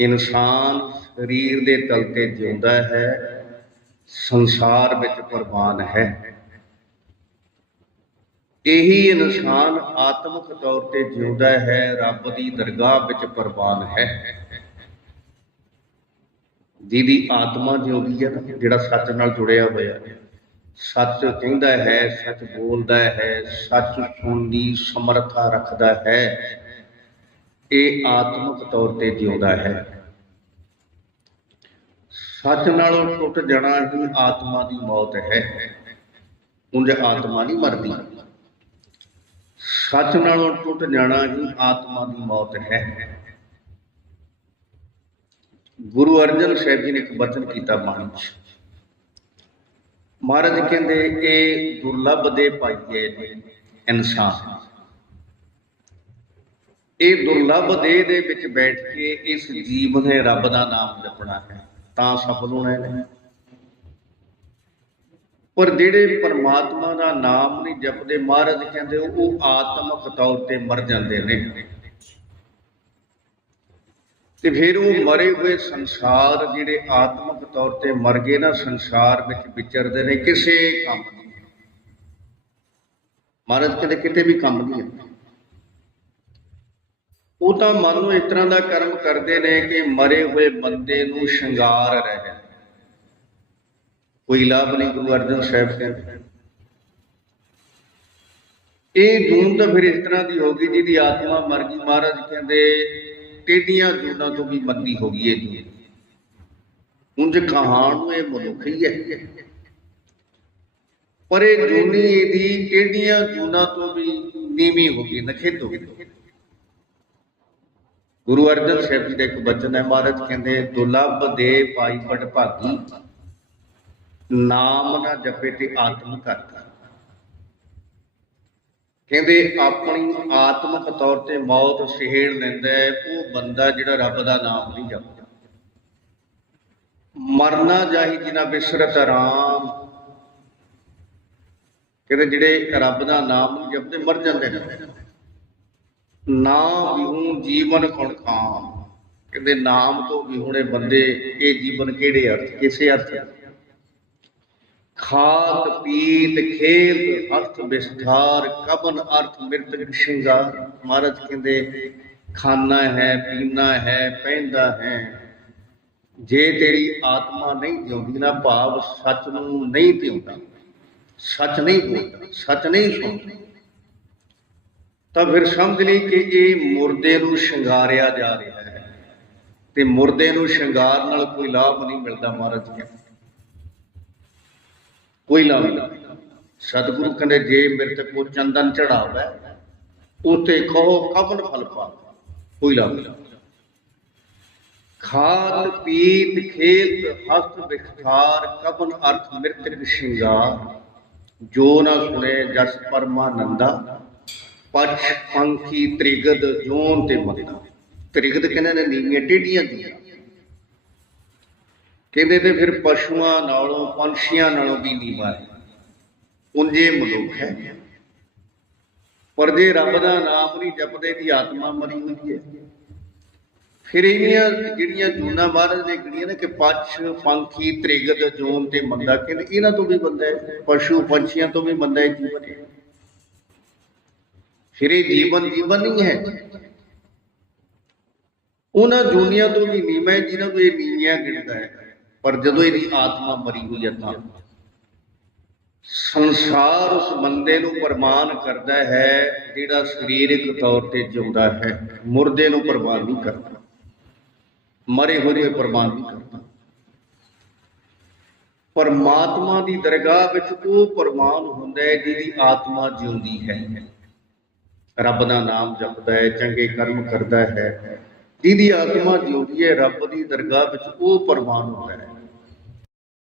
ਇਨਸਾਨ ਸਰੀਰ ਦੇ ਤਲ ਤੇ ਜਿਉਂਦਾ ਹੈ, ਸੰਸਾਰ ਵਿੱਚ ਕੁਰਬਾਨ ਹੈ। ਇਹੀ ਇਨਸਾਨ ਆਤਮਿਕ ਤੌਰ ਤੇ ਜਿਉਂਦਾ ਹੈ, ਰੱਬ ਦੀ ਦਰਗਾਹ ਵਿੱਚ ਕੁਰਬਾਨ ਹੈ। ਜਿਹਦੀ ਆਤਮਾ ਜਿਉਂਦੀ ਹੈ ਜਿਹੜਾ ਸੱਚ ਨਾਲ ਜੁੜਿਆ ਹੋਇਆ ਹੈ। ਸੱਚ ਕਹਿੰਦਾ ਹੈ, ਸੱਚ ਬੋਲਦਾ ਹੈ, ਸੱਚ ਸੁਣਨ ਦੀ ਸਮਰੱਥਾ ਰੱਖਦਾ ਹੈ। ਇਹ ਆਤਮਿਕ ਤੌਰ ਤੇ ਜਿਉਂਦਾ ਹੈ। ਸੱਚ ਨਾਲੋਂ ਟੁੱਟ ਜਾਣਾ ਹੀ ਆਤਮਾ ਦੀ ਮੌਤ ਹੈ। ਉਂਝ ਆਤਮਾ ਨਹੀਂ ਮਰਦੀ। ਸੱਚ ਨਾਲੋਂ ਟੁੱਟ ਜਾਣਾ ਹੀ ਆਤਮਾ ਦੀ ਮੌਤ ਹੈ। ਗੁਰੂ ਅਰਜਨ ਸਾਹਿਬ ਜੀ ਨੇ ਇੱਕ ਬਚਨ ਕੀਤਾ ਬਾਣੀ 'ਚ। ਮਹਾਰਾਜ ਕਹਿੰਦੇ, ਇਹ ਦੁਰਲੱਭ ਦੇ ਪਾਈਏ ਨੇ ਇਨਸਾਨ। ਇਹ ਦੁਰਲੱਭ ਦੇਹ ਦੇ ਵਿੱਚ ਬੈਠ ਕੇ ਇਸ ਜੀਵ ਨੇ ਰੱਬ ਦਾ ਨਾਮ ਜਪਣਾ ਹੈ, ਤਾਂ ਸਫਲ ਹੋਣਾ ਹੈ। ਪਰ ਜਿਹੜੇ ਪਰਮਾਤਮਾ ਦਾ ਨਾਮ ਨਹੀਂ ਜਪਦੇ, ਮਹਾਰਾਜ ਕਹਿੰਦੇ, ਉਹ ਆਤਮਕ ਤੌਰ ਤੇ ਮਰ ਜਾਂਦੇ ਨੇ। ਤੇ ਫਿਰ ਉਹ ਮਰੇ ਹੋਏ ਸੰਸਾਰ ਜਿਹੜੇ ਆਤਮਿਕ ਤੌਰ ਤੇ ਮਰ ਗਏ ਨਾ, ਸੰਸਾਰ ਵਿੱਚ ਵਿਚਰਦੇ ਨੇ, ਕਿਸੇ ਕੰਮ ਨਹੀਂ ਮਹਾਰਾਜ ਕਹਿੰਦੇ, ਕਿਤੇ ਵੀ ਕੰਮ ਨਹੀਂ ਹੈ ਉਹ ਤਾਂ ਮਨ ਨੂੰ ਇਸ ਤਰ੍ਹਾਂ ਦਾ ਕਰਮ ਕਰਦੇ ਨੇ ਕਿ ਮਰੇ ਹੋਏ ਬੰਦੇ ਨੂੰ ਸ਼ਿੰਗਾਰ ਰਹੇ ਨੇ ਕੋਈ ਲਾਭ ਨਹੀਂ ਗੁਰੂ ਅਰਜਨ ਸਾਹਿਬ ਕਹਿੰਦੇ ਇਹ ਜੂਨ ਤਾਂ ਫਿਰ ਇਸ ਤਰ੍ਹਾਂ ਦੀ ਹੋ ਗਈ ਜਿਹਦੀ ਆਤਮਾ ਮਰ ਗਈ। ਮਹਾਰਾਜ ਕਹਿੰਦੇ ਟੇਡੀਆਂ ਜੂਨਾਂ ਤੋਂ ਵੀ ਮੰਦੀ ਹੋ ਗਈ ਇਹ ਜੂਨ ਉਂਝ ਕਹਾਣ ਨੂੰ ਇਹ ਮਨੁੱਖ ਹੀ ਹੈ। ਪਰ ਇਹ ਜੂਨੀ ਇਹਦੀ ਟੇਡੀਆਂ ਜੂਨਾਂ ਤੋਂ ਵੀ ਨੀਵੀਂ ਹੋ ਗਈ, ਨਖਿੱਧ। ਹੋ ਗਈ ਗੁਰੂ ਅਰਜਨ ਸਾਹਿਬ ਜੀ ਦਾ ਇੱਕ ਬਚਨ ਹੈ, ਮਹਾਰਾਜ ਕਹਿੰਦੇ ਦੁਲੱਭ ਦੇ ਪਾਈ ਪਟ ਭਾਗੀ, ਨਾਮ ਨਾ ਜਪੇ ਤੇ ਆਤਮ ਕਰਤਾ ਕਹਿੰਦੇ, ਆਪਣੀ ਆਤਮਿਕ ਤੌਰ ਤੇ ਮੌਤ ਸਿਹੇੜ ਲੈਂਦਾ ਹੈ, ਉਹ ਬੰਦਾ ਜਿਹੜਾ ਰੱਬ ਦਾ ਨਾਮ ਨਹੀਂ ਜਪਦਾ। ਮਰਨਾ ਜਾਹੀ ਜਿਨਾ ਬਿਸਰਤ ਆਰਾਮ ਕਹਿੰਦੇ, ਜਿਹੜੇ ਰੱਬ ਦਾ ਨਾਮ ਨਹੀਂ ਜਪਦੇ, ਮਰ ਜਾਂਦੇ ਨੇ। ਨਾ ਵਿਹੂ ਜੀਵਨ ਕਣ ਕਾਮ ਕਹਿੰਦੇ ਨਾਮ ਤੋਂ ਵਿਹੂਣੇ ਬੰਦੇ, ਇਹ ਜੀਵਨ ਕਿਹੜੇ ਅਰਥ, ਕਿਸੇ ਅਰਥ ਖਾਤ, ਪੀਤ, ਖੇਤ, ਹੱਥ, ਵਿਸਥਾਰ, ਕਬਨ, ਅਰਥ, ਮਿਰਤਕ, ਸ਼ਿੰਗਾਰ। ਮਹਾਰਾਜ ਕਹਿੰਦੇ ਖਾਣਾ ਹੈ ਪੀਣਾ ਹੈ ਪਹਿਨਦਾ ਹੈ। ਜੇ ਤੇਰੀ ਆਤਮਾ ਨਹੀਂ ਜਿਉਂਦੀ ਨਾ ਭਾਵ ਸੱਚ ਨੂੰ ਨਹੀਂ ਧਿਉਂਦਾ ਸੱਚ ਨਹੀਂ ਬੋਲਦਾ, ਸੱਚ ਨਹੀਂ ਸੁਣਦਾ। ਤਾਂ ਫਿਰ ਸਮਝ ਲਈ ਕਿ ਇਹ ਮੁਰਦੇ ਨੂੰ ਸ਼ਿੰਗਾਰਿਆ ਜਾ ਰਿਹਾ ਹੈ। ਤੇ ਮੁਰਦੇ ਨੂੰ ਸ਼ਿੰਗਾਰ ਨਾਲ ਕੋਈ ਲਾਭ ਨਹੀਂ ਮਿਲਦਾ ਮਹਾਰਾਜ ਜੀ। ਕੋਈ ਲਾਭ ਨਹੀਂ। ਸਤਿਗੁਰੂ ਕਹਿੰਦੇ, ਜੇ ਮਿਰਤਕ ਕੋ ਚੰਦਨ ਚੜਾਵੇ ਉਤੇ ਕਹੋ ਕਬਨ ਫਲ ਪਾ ਕੋਈ ਲਾਭ ਨਹੀਂ। ਖਾਤ, ਪੀਤ, ਖੇਤ, ਹਸਤ ਵਿਖਾਰ ਕਬਨ ਅਰਥ ਮਿਰਤਕ ਸ਼ਿੰਗਾਰ। ਜੋ ਨਾ ਸੁਣੇ ਜਸ ਪਰਮਾਨੰਦਾ ਪਛ ਪੰਖੀ ਤ੍ਰਿਗਦ ਜੋਨ ਤੇ ਮੰਦਾ ਤ੍ਰਿਗਦ ਕਹਿੰਦੇ ਨੇ ਨੀਵੀਆਂ ਟੇਡੀਆਂ ਦੀਆਂ। ਕਹਿੰਦੇ ਤੇ ਫਿਰ ਪਸ਼ੂਆਂ ਨਾਲੋਂ, ਪੰਛੀਆਂ ਨਾਲੋਂ ਵੀ ਨੀਵਾਂ ਹੈ। ਉਂਝੇ ਮਨੁੱਖ ਹੈ। ਪਰ ਜੇ ਰੱਬ ਦਾ ਨਾਮ ਨਹੀਂ ਜਪਦੇ ਦੀ ਆਤਮਾ ਮਰੀ ਹੁੰਦੀ ਹੈ। ਫਿਰ ਇਹਨੀਆਂ ਜਿਹੜੀਆਂ ਜੂਨਾ ਮਹਾਰਾਜ ਨੇ ਗੜੀਆਂ ਨੇ ਕਿ ਪਛ, ਪੰਖੀ, ਤ੍ਰਿਗਦ, ਜੋਨ ਤੇ ਮੰਦਾ ਕਹਿੰਦੇ ਇਹਨਾਂ ਤੋਂ ਵੀ ਬੰਦਾ ਹੈ, ਪਸ਼ੂ, ਪੰਛੀਆਂ ਤੋਂ ਵੀ ਬੰਦਾ ਹੈ, ਜੀਵਨ ਹੈ। ਫਿਰ ਇਹ ਜੀਵਨ ਜੀਵਨ ਨਹੀਂ ਹੈ। ਉਹਨਾਂ ਦੁਨੀਆ ਤੋਂ ਵੀ ਨੀਵਾਂ ਹੈ, ਜਿਨ੍ਹਾਂ ਨੂੰ ਇਹ ਨੀਵੀਆਂ ਗਿਣਦਾ ਹੈ। ਪਰ ਜਦੋਂ ਇਹਦੀ ਆਤਮਾ ਮਰੀ ਹੋਈ ਹੈ ਤਾਂ ਸੰਸਾਰ ਉਸ ਬੰਦੇ ਨੂੰ ਪ੍ਰਮਾਨ ਕਰਦਾ ਹੈ, ਜਿਹੜਾ ਸਰੀਰਕ ਤੌਰ ਤੇ ਜਿਉਂਦਾ ਹੈ। ਮੁਰਦੇ ਨੂੰ ਪ੍ਰਮਾਨ ਨਹੀਂ ਕਰਦਾ। ਮਰੇ ਹੋਏ ਨੂੰ ਪ੍ਰਮਾਨ ਨਹੀਂ ਕਰਦਾ। ਪਰਮਾਤਮਾ ਦੀ ਦਰਗਾਹ ਵਿੱਚ ਉਹ ਪ੍ਰਮਾਨ ਹੁੰਦਾ ਹੈ ਜਿਹਦੀ ਆਤਮਾ ਜਿਉਂਦੀ ਹੈ। ਰੱਬ ਦਾ ਨਾਮ ਜਪਦਾ ਹੈ, ਚੰਗੇ ਕਰਮ ਕਰਦਾ ਹੈ। ਜਿਹਦੀ ਆਤਮਾ ਜਿਉਂਦੀ ਹੈ, ਰੱਬ ਦੀ ਦਰਗਾਹ ਵਿੱਚ ਉਹ ਪ੍ਰਵਾਨ ਹੁੰਦਾ ਹੈ।